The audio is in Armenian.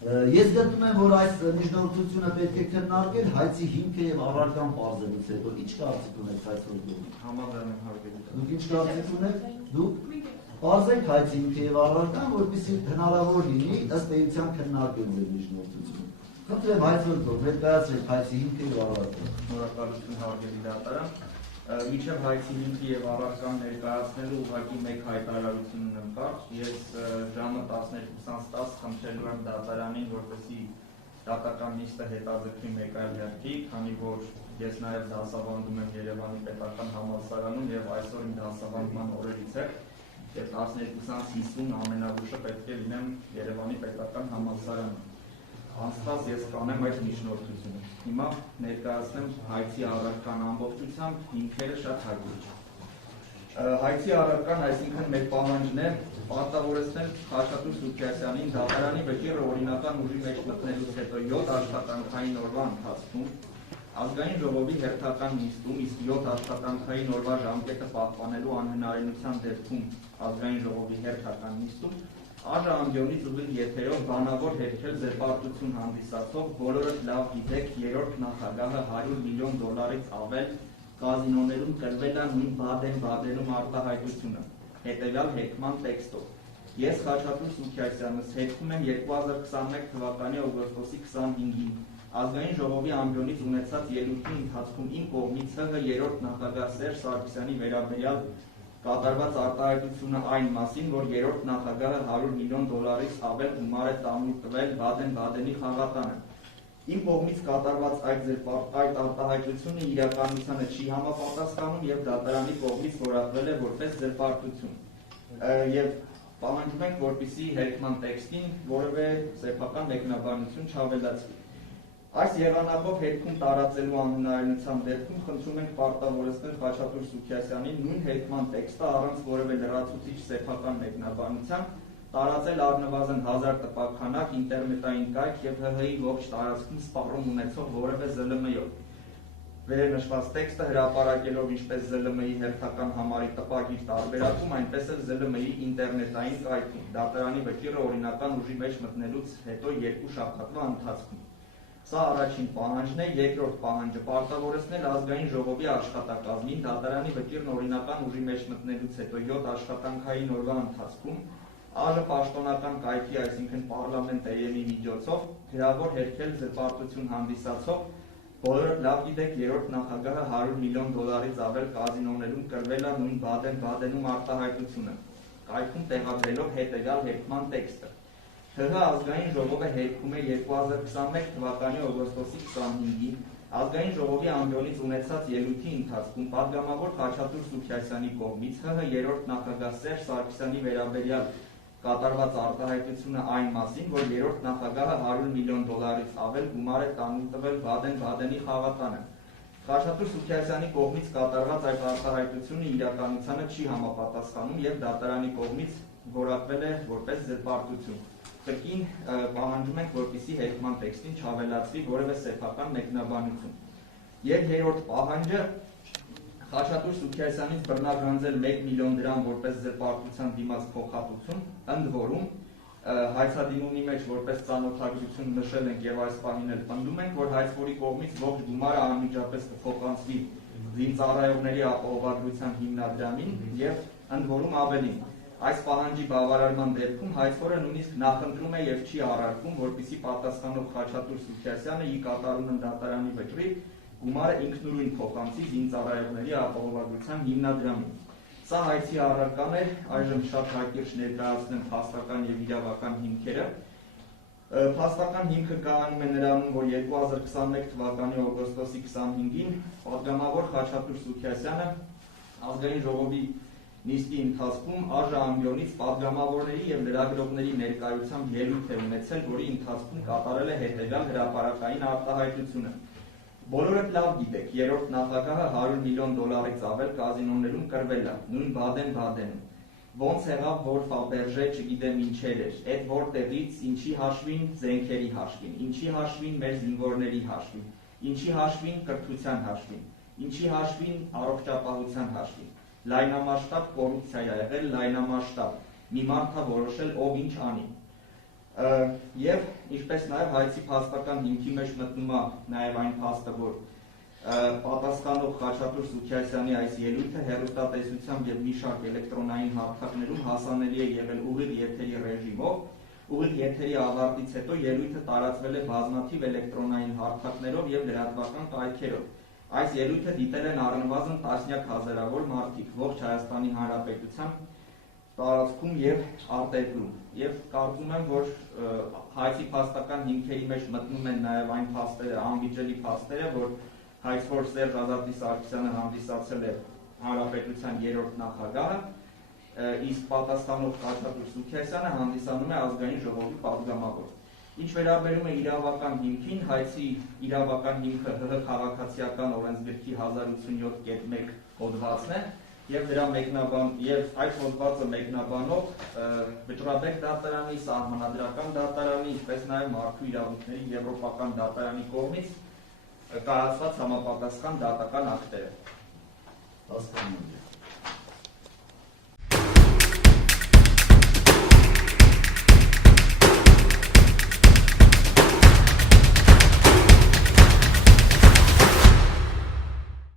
Ես գտնում եմ, որ այս միջնորդությունը պետք է քննարկել հայցի հիմքը եւ առարկան բարձելուց հետո ինչ կարծիք ունեք այս գործում։ Համաձայն եմ հարգելի։ Դուք ինչ կարծիք ունեք։ Դուք բարձեք հայցի հիմքը եւ առարկան, որպեսզի հնարավոր լինի ըստ էության քննարկել ձեր միջնորդությունը։ Խնդրեմ հայցորդով ներկայացրեք հայցի հիմքը եւ առարկան։ Շնորհակալություն հարգելի դատարան։ Միջև հայցի հիմքի եւ առարկան ներկայացնելու ուղղակի մեկ հայտարարություն ունեմ կարճ։ Ես ժամը 12:10 խնդրելու եմ դատարանին, որպեսզի դատական նիստը հետաձգվի մեկ այլ հերթի, քանի որ ես նաեւ դասավանդում եմ Երևանի պետական համալսարանում եւ այսօր իմ դասավանդման օրերից է եւ 12:50 ամենավուշը պետք է լինեմ Երևանի պետական համալսարանում։ Անցած ես կանեմ այդ միջնորդությունը։ Հիմա ներկայացնեմ հայցի առարկան ամբողջությամբ հիմքերը շատ հաջող։ Հայցի առարկան, այսինքն մեր պահանջն է պարտավորեցնել Խաչատուր Սուքիասյանին դատարանի վճիռը օրինական ուժի մեջ մտնելուց հետո 7 աշխատանքային օրվա ընթացքում ազգային ժողովի հերթական նիստում, իսկ 7 աշխատանքային օրվա ժամկետը պահպանելու անհնարինության դեպքում ազգային ժողովի հերթական նիստում Աժամբյոնից ուղիղ եթերով բանավոր հերքել զերպարտություն հանդիսացող բոլորդ լավ գիտեք երրորդ նախագահը $100 միլիոն ավել կազինոներում տրվել է նույն Բադեն-Բադենում արտահայտությունը, հետևյալ հերքման տեքստով։ Ես Խաչատուր Սուքիասյանս հերքում եմ 2021 թվականի օգոստոսի 25-ին ազգային ժողովի ամբիոնից ունեցած ելույթի ընթացքում իմ կողմից ՀՀ երրորդ նախագահ Սերժ Սարգսյանի վերաբերյալ կատարված արտահայտությունը այն մասին, որ երրորդ նախագահը $100 միլիոն ավել գումար է տանուլ տվել Բադեն-Բադենի խաղատանը։ Իմ կողմից կատարված այդ արտահայտությունը իրականությանը չի համապատասխանում եւ դատարանի կողմից որակվել է որպես զերպարտություն։ Եվ պահանջում ենք, որպեսզի հերքման տեքստին որևէ սեփական մեկնաբանություն չավելացվի։ Այս եղանակով հերքում տարածելու անհնարինության դեպքում խնդրում ենք պարտավորեցնել Խաչատուր Սուքիասյանին նույն հերքման տեքստը առանց որևէ լրացուցիչ սեփական մեկնաբանության տարածել առնվազն 1000 տպաքանակ ինտերնետային կայք եւ ՀՀ-ի ողջ տարածքում սպառում ունեցող որևէ ԶԼՄ-ով։ Վերնշված տեքստը հրապարակելով ինչպես ԶԼՄ-ի հերթական համարի տպագիր տարբերակում, այնպես էլ ԶԼՄ-ի ինտերնետային կայքում, դատարանի վճիռը օրինական ուժի մեջ մտնելուց հետո 2 շաբաթվա ընթացքում։ Սա առաջին պահանջն է, երկրորդ պահանջը պարտավորեցնել ազգային ժողովի աշխատակազմին դատարանի վճիռն օրինական ուժի մեջ մտնելուց հետո 7 աշխատանքային օրվա ընթացքում ԱԺ պաշտոնական կայքի, այսինքն պարլամենտ ԵՄ-ի միջոցով գրավոր հերքել զրպարտություն հանդիսացող բոլորդ լավ գիտեք երրորդ նախագահը $100 միլիոն ավել կազինոներում կրվել է նույն Բադեն-Բադենում արտահայտությունը, կայքում տեղադրելով հետևյալ հերքման տեքստը։ ՀՀ ազգային ժողովը հերքում է 2021 թվականի օգոստոսի 25-ին ազգային ժողովի ամբիոնից ունեցած ելույթի ընթացքում պատգամավոր Խաչատուր Սուքիասյանի կողմից ՀՀ երրորդ նախագահ Սերժ Սարգսյանի վերաբերյալ կատարված արտահայտությունը այն մասին, որ երրորդ նախագահը $100 միլիոն ավել գումար է տանուլ տվել Բադեն-Բադենի խաղատանը։ Խաչատուր Սուքիասյանի կողմից կատարված այդ արտահայտությունը իրականությանը չի համապատասխանում եւ դատարանի կողմից որակվել է որպես զերպարտություն։ Կրկին պահանջում ենք, որպեսզի հերքման տեքստին չավելացվի որևէ սեփական մեկնաբանություն։ Եվ երրորդ պահանջը Խաչատուր Սուքիասյանից բռնագանձել $1 միլիոն որպես զերպարտության դիմաց փոխհատուցում, ընդ որում հայցադիմումի մեջ որպես ծանոթագրություն նշել ենք եւ այս պահին էլ պնդում ենք, որ հայցվորի կողմից ողջ գումարը անմիջապես կփոխանցվի զինծառայողների ապահովագրության հիմնադրամին եւ ընդ որում ավելին։ Այս պահանջի բավարարման դեպքում հայցվորը նույնիսկ նախընտրում է եւ չի առարկում, որպեսզի պատասխանող Խաչատուր Սուքիասյանը ի կատարումն դատարանի վճռի գումարը ինքնուրույն փոխանցի զինծառայողների ապահովագրության հիմնադրամին։ Սա հայցի առարկան է, այժմ շատ հակիրճ ներկայացնեմ փաստական եւ իրավական հիմքերը։ Փաստական հիմքը կայանում է նրանում, որ 2021 թվականի օգոստոսի 25-ին պատգամավոր Խաչատուր Սուքիասյանը ազգային ժողովի նիստի ընթացքում ԱԺ ամբիոնից պատգամավորների եւ լրագրողների ներկայությամբ ելույթ է ունեցել, որի ընթացքում կատարել է հետևյալ հրապարակային արտահայտությունը։ Բոլորդ լավ գիտեք, երրորդ նախագահը $100 միլիոն ավել կազինոներում կրվել է, նույն Բադեն-Բադենում։ Ոնց եղավ, որ Ֆաբերժե չգիտեմ ինչեր էր, այդ որտեղից, ինչի հաշվին, զենքերի հաշվին, ինչի հաշվին, մեր զինվորների հաշվին, ինչի հաշվին, կրթության հաշվին, ինչի հաշվին, առողջապահության հաշվին։ Լայնամասշտաբ կոռուպցիա է եղել, լայնամասշտաբ մի մարդ է որոշել ով ինչ անի։ Եվ ինչպես նաև հայցի փաստական հիմքի մեջ մտնում է նաև այն փաստը, որ պատասխանող Խաչատուր Սուքիասյանի այս ելույթը հեռուստատեսությամբ եւ մի շարք էլեկտրոնային հարթակներում հասանելի է եղել ուղիղ եթերի ռեժիմով։ Ուղիղ եթերի ավարտից հետո ելույթը տարածվել է բազմաթիվ էլեկտրոնային հարթակներով եւ լրատվական կայքերով։ Այս ելույթը դիտել են առնվազն տասնյակ հազարավոր մարդիկ ողջ Հայաստանի Հանրապետության տարածքում եւ արտերկրում։ Եվ կարծում եմ, որ հայցի փաստական հիմքերի մեջ մտնում են նաեւ այն փաստերը, անվիճելի փաստերը, որ հայցվոր Սերժ Ազատի Սարգսյանը հանդիսացել է Հանրապետության 3-րդ նախագահը, իսկ պատասխանող Խաչատուր Սուքիասյանը հանդիսանում է ազգային ժողովի պատգամավոր։ Ինչ վերաբերում է իրավական հիմքին, հայցի իրավական հիմքը ՀՀ քաղաքացիական օրենսգրքի 1087.1 հոդվածն է եւ դրա եւ այդ հոդվածը մեկնաբանող Վճռաբեկ դատարանի, Սահմանադրական դատարանի, ինչպես նաեւ Մարդու իրավունքների Եվրոպական դատարանի կողմից կայացված համապատասխան դատական ակտերը։ Հասկանում եմ։